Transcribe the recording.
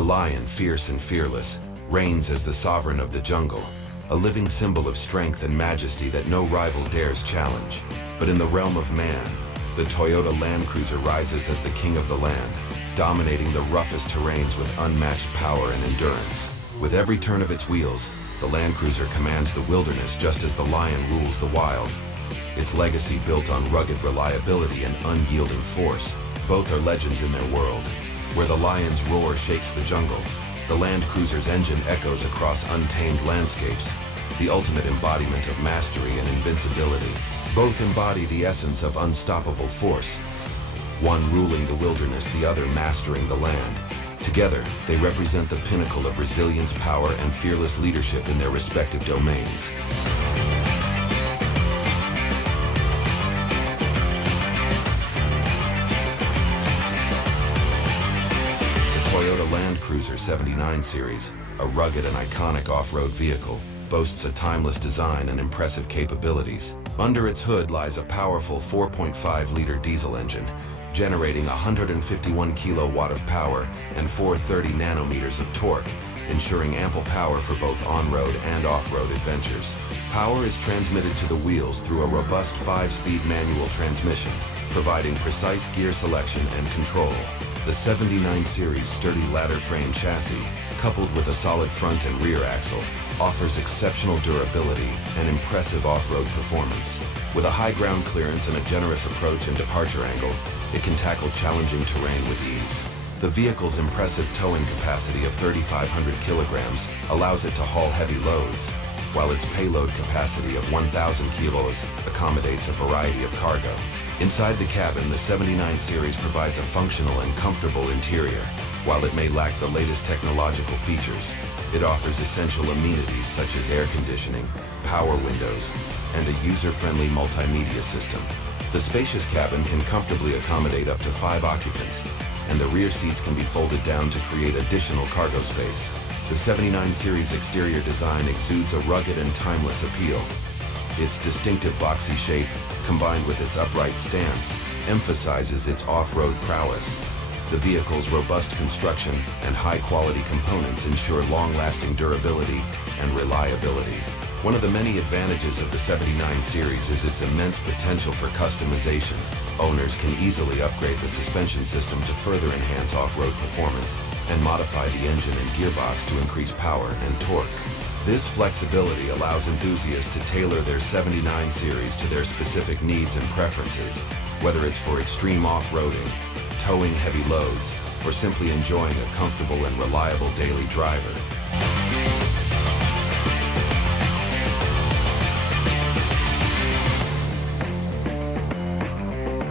The lion, fierce and fearless, reigns as the sovereign of the jungle, a living symbol of strength and majesty that no rival dares challenge. But in the realm of man, the Toyota Landcruiser rises as the king of the land, dominating the roughest terrains with unmatched power and endurance. With every turn of its wheels, the Landcruiser commands the wilderness just as the lion rules the wild. Its legacy built on rugged reliability and unyielding force. Both are legends in their world. Where the lion's roar shakes the jungle, the Landcruiser's engine echoes across untamed landscapes, the ultimate embodiment of mastery and invincibility. Both embody the essence of unstoppable force. One ruling the wilderness, the other mastering the land. Together, they represent the pinnacle of resilience, power, and fearless leadership in their respective domains. Toyota Landcruiser 79 series, a rugged and iconic off-road vehicle, boasts a timeless design and impressive capabilities. Under its hood lies a powerful 4.5-liter diesel engine, generating 151 kilowatt of power and 430 nanometers of torque, ensuring ample power for both on-road and off-road adventures. Power is transmitted to the wheels through a robust 5-speed manual transmission, providing precise gear selection and control. The 79 series sturdy ladder frame chassis, coupled with a solid front and rear axle, offers exceptional durability and impressive off-road performance. With a high ground clearance and a generous approach and departure angle, it can tackle challenging terrain with ease. The vehicle's impressive towing capacity of 3,500 kilograms allows it to haul heavy loads, while its payload capacity of 1,000 kilos accommodates a variety of cargo. Inside the cabin, the 79 series provides a functional and comfortable interior. While it may lack the latest technological features, it offers essential amenities such as air conditioning, power windows, and a user-friendly multimedia system. The spacious cabin can comfortably accommodate up to 5 occupants, and the rear seats can be folded down to create additional cargo space. The 79 series exterior design exudes a rugged and timeless appeal. Its distinctive boxy shape, combined with its upright stance, emphasizes its off-road prowess. The vehicle's robust construction and high-quality components ensure long-lasting durability and reliability. One of the many advantages of the 79 series is its immense potential for customization. Owners can easily upgrade the suspension system to further enhance off-road performance and modify the engine and gearbox to increase power and torque. This flexibility allows enthusiasts to tailor their 79 series to their specific needs and preferences, whether it's for extreme off-roading, towing heavy loads, or simply enjoying a comfortable and reliable daily driver.